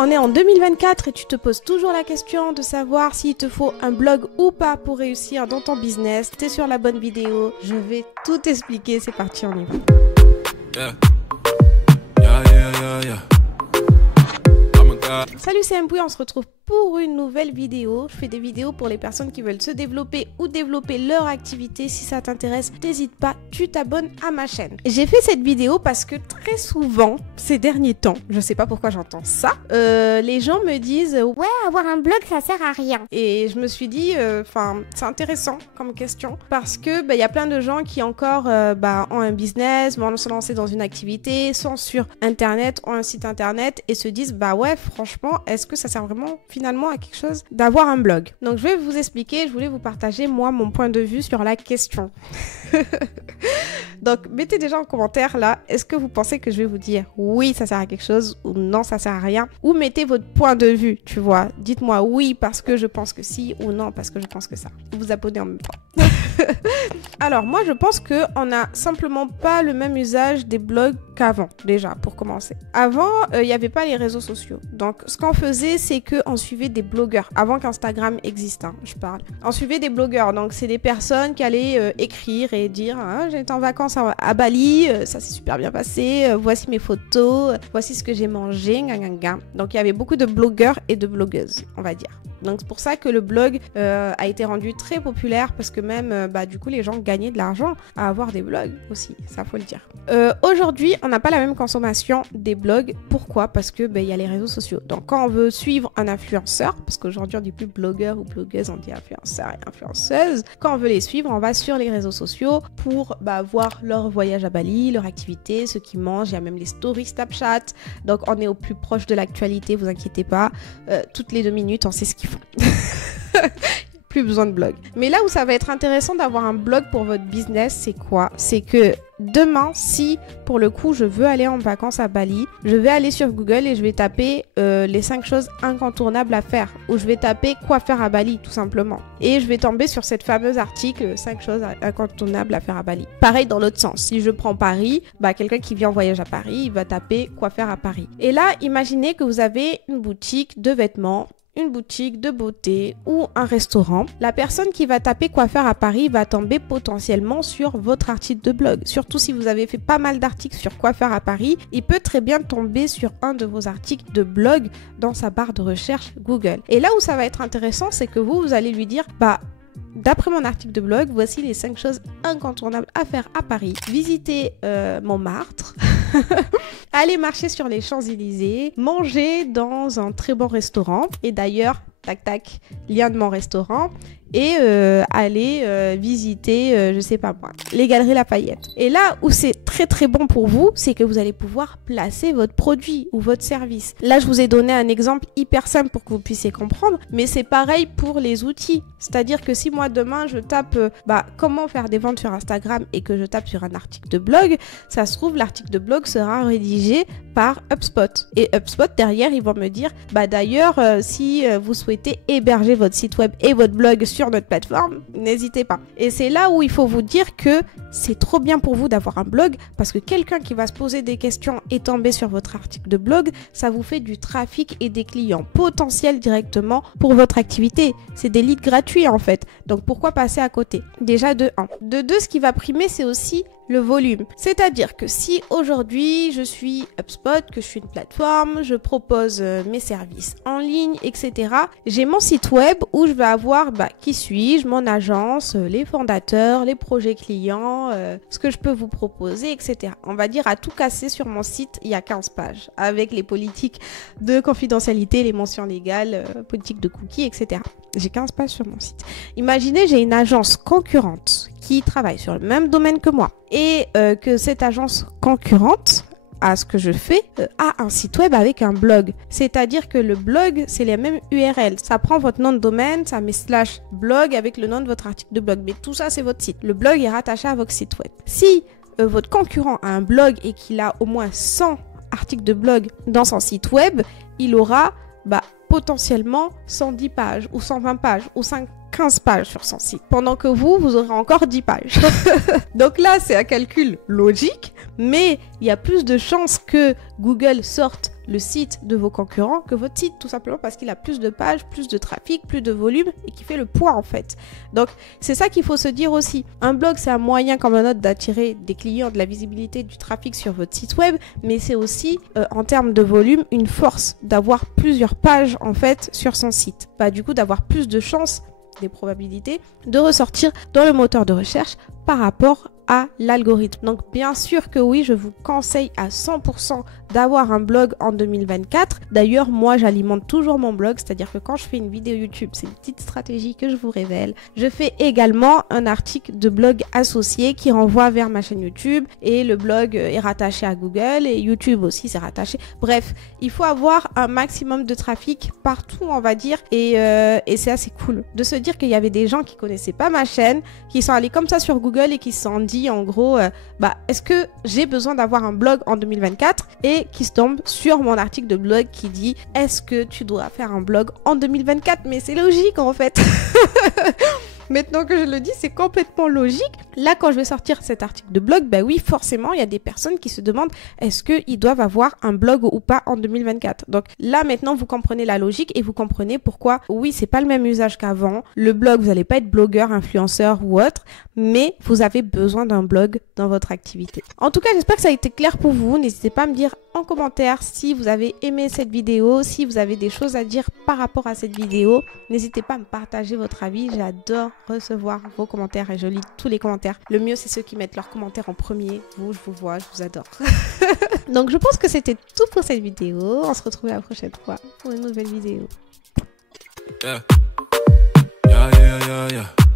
On est en 2024 et tu te poses toujours la question de savoir s'il te faut un blog ou pas pour réussir dans ton business. T'es sur la bonne vidéo, je vais tout expliquer, c'est parti, on y va. Yeah. Yeah, yeah, yeah, yeah. Oh my God. Salut, c'est Mpoui, on se retrouve pour une nouvelle vidéo. Je fais des vidéos pour les personnes qui veulent se développer ou développer leur activité. Si ça t'intéresse, n'hésite pas, tu t'abonnes à ma chaîne. J'ai fait cette vidéo parce que très souvent, ces derniers temps, je sais pas pourquoi j'entends ça, les gens me disent « Ouais, avoir un blog, ça sert à rien ». Et je me suis dit, c'est intéressant comme question parce que y a plein de gens qui encore ont un business, vont se lancer dans une activité, sont sur Internet, ont un site Internet et se disent « Bah ouais, franchement, est-ce que ça sert vraiment finalement à quelque chose d'avoir un blog ?» Donc je vais vous expliquer, je voulais vous partager moi mon point de vue sur la question. Donc mettez déjà en commentaire là, est-ce que vous pensez que je vais vous dire oui ça sert à quelque chose ou non ça sert à rien, ou mettez votre point de vue, tu vois, dites-moi oui parce que je pense que si ou non parce que je pense que ça. Vous vous abonnez en même temps. Alors moi je pense qu'on n'a simplement pas le même usage des blogs qu'avant, déjà pour commencer. Avant il n'y avait pas les réseaux sociaux, donc ce qu'on faisait c'est qu'on suivait des blogueurs, avant qu'Instagram existe, je parle. On suivait des blogueurs, donc c'est des personnes qui allaient écrire et dire j'étais en vacances à Bali, ça s'est super bien passé, voici mes photos, voici ce que j'ai mangé, donc il y avait beaucoup de blogueurs et de blogueuses, on va dire. Donc c'est pour ça que le blog a été rendu très populaire parce que même du coup les gens gagnaient de l'argent à avoir des blogs aussi, ça faut le dire. Aujourd'hui on n'a pas la même consommation des blogs. Pourquoi? Parce que y a les réseaux sociaux. Donc quand on veut suivre un influenceur, parce qu'aujourd'hui on dit plus blogueur ou blogueuse, on dit influenceur et influenceuse. Quand on veut les suivre, on va sur les réseaux sociaux pour voir leur voyage à Bali, leur activité, ce qu'ils mangent. Il y a même les stories Snapchat. Donc on est au plus proche de l'actualité, vous inquiétez pas. Toutes les 2 minutes on sait ce qu'ils font. Plus besoin de blog. Mais là où ça va être intéressant d'avoir un blog pour votre business, c'est quoi? C'est que demain, si pour le coup je veux aller en vacances à Bali, je vais aller sur Google et je vais taper les 5 choses incontournables à faire, ou je vais taper quoi faire à Bali tout simplement, et je vais tomber sur cette fameuse article 5 choses incontournables à faire à Bali. Pareil dans l'autre sens, si je prends Paris, quelqu'un qui vient en voyage à Paris, il va taper quoi faire à Paris. Et là, imaginez que vous avez une boutique de vêtements, une boutique de beauté ou un restaurant. La personne qui va taper quoi faire à Paris va tomber potentiellement sur votre article de blog. Surtout si vous avez fait pas mal d'articles sur quoi faire à Paris, il peut très bien tomber sur un de vos articles de blog dans sa barre de recherche Google. Et là où ça va être intéressant, c'est que vous allez lui dire d'après mon article de blog, voici les 5 choses incontournables à faire à Paris. Visiter Montmartre, aller marcher sur les Champs-Élysées, manger dans un très bon restaurant. Et d'ailleurs, tac tac, lien de mon restaurant. Et aller visiter, je sais pas moi, les Galeries Lafayette. Et là où c'est très très bon pour vous, c'est que vous allez pouvoir placer votre produit ou votre service. Là, je vous ai donné un exemple hyper simple pour que vous puissiez comprendre, mais c'est pareil pour les outils. C'est-à-dire que si moi demain je tape comment faire des ventes sur Instagram et que je tape sur un article de blog, ça se trouve l'article de blog sera rédigé par HubSpot. Et HubSpot derrière, ils vont me dire d'ailleurs si vous souhaitez héberger votre site web et votre blog sur notre plateforme, n'hésitez pas. Et c'est là où il faut vous dire que c'est trop bien pour vous d'avoir un blog, parce que quelqu'un qui va se poser des questions et tomber sur votre article de blog, ça vous fait du trafic et des clients potentiels directement pour votre activité. C'est des leads gratuits en fait. Donc pourquoi passer à côté? Déjà de 1. De 2, ce qui va primer, c'est aussi le volume. C'est-à-dire que si aujourd'hui je suis HubSpot, que je suis une plateforme, je propose mes services en ligne, etc. J'ai mon site web où je vais avoir qui suis-je, mon agence, les fondateurs, les projets clients, ce que je peux vous proposer, etc. On va dire à tout casser sur mon site, il y a 15 pages avec les politiques de confidentialité, les mentions légales, politiques de cookies, etc. J'ai 15 pages sur mon site. Imaginez, j'ai une agence concurrente qui travaille sur le même domaine que moi et que cette agence concurrente à ce que je fais a un site web avec un blog. C'est-à-dire que le blog, c'est les mêmes URL. Ça prend votre nom de domaine, ça met /blog avec le nom de votre article de blog. Mais tout ça, c'est votre site. Le blog est rattaché à votre site web. Si votre concurrent a un blog et qu'il a au moins 100 articles de blog dans son site web, il aura potentiellement 110 pages ou 120 pages ou 15 pages sur son site, pendant que vous aurez encore 10 pages. Donc là, c'est un calcul logique, mais il y a plus de chances que Google sorte le site de vos concurrents que votre site, tout simplement parce qu'il a plus de pages, plus de trafic, plus de volume et qui fait le poids en fait. Donc c'est ça qu'il faut se dire aussi. Un blog, c'est un moyen comme un autre d'attirer des clients, de la visibilité, du trafic sur votre site web, mais c'est aussi en termes de volume une force d'avoir plusieurs pages en fait sur son site. Bah, du coup d'avoir plus de chances, des probabilités de ressortir dans le moteur de recherche par rapport à l'algorithme. Donc bien sûr que oui, je vous conseille à 100% d'avoir un blog en 2024. D'ailleurs, moi j'alimente toujours mon blog, c'est-à-dire que quand je fais une vidéo YouTube, c'est une petite stratégie que je vous révèle. Je fais également un article de blog associé qui renvoie vers ma chaîne YouTube et le blog est rattaché à Google et YouTube aussi c'est rattaché. Bref, il faut avoir un maximum de trafic partout, on va dire, et c'est assez cool de se dire qu'il y avait des gens qui connaissaient pas ma chaîne, qui sont allés comme ça sur Google et qui se sont dit en gros, est-ce que j'ai besoin d'avoir un blog en 2024 et qui se tombe sur mon article de blog qui dit est-ce que tu dois faire un blog en 2024? Mais c'est logique en fait. Maintenant que je le dis, c'est complètement logique. Là, quand je vais sortir cet article de blog, bah oui, forcément, il y a des personnes qui se demandent est-ce qu'ils doivent avoir un blog ou pas en 2024. Donc là, maintenant, vous comprenez la logique et vous comprenez pourquoi, oui, c'est pas le même usage qu'avant. Le blog, vous n'allez pas être blogueur, influenceur ou autre, mais vous avez besoin d'un blog dans votre activité. En tout cas, j'espère que ça a été clair pour vous. N'hésitez pas à me dire en commentaire si vous avez aimé cette vidéo, si vous avez des choses à dire par rapport à cette vidéo. N'hésitez pas à me partager votre avis. J'adore recevoir vos commentaires et je lis tous les commentaires. Le mieux, c'est ceux qui mettent leurs commentaires en premier. Vous, je vous vois, je vous adore. Donc, je pense que c'était tout pour cette vidéo. On se retrouve la prochaine fois pour une nouvelle vidéo. Yeah. Yeah, yeah, yeah, yeah.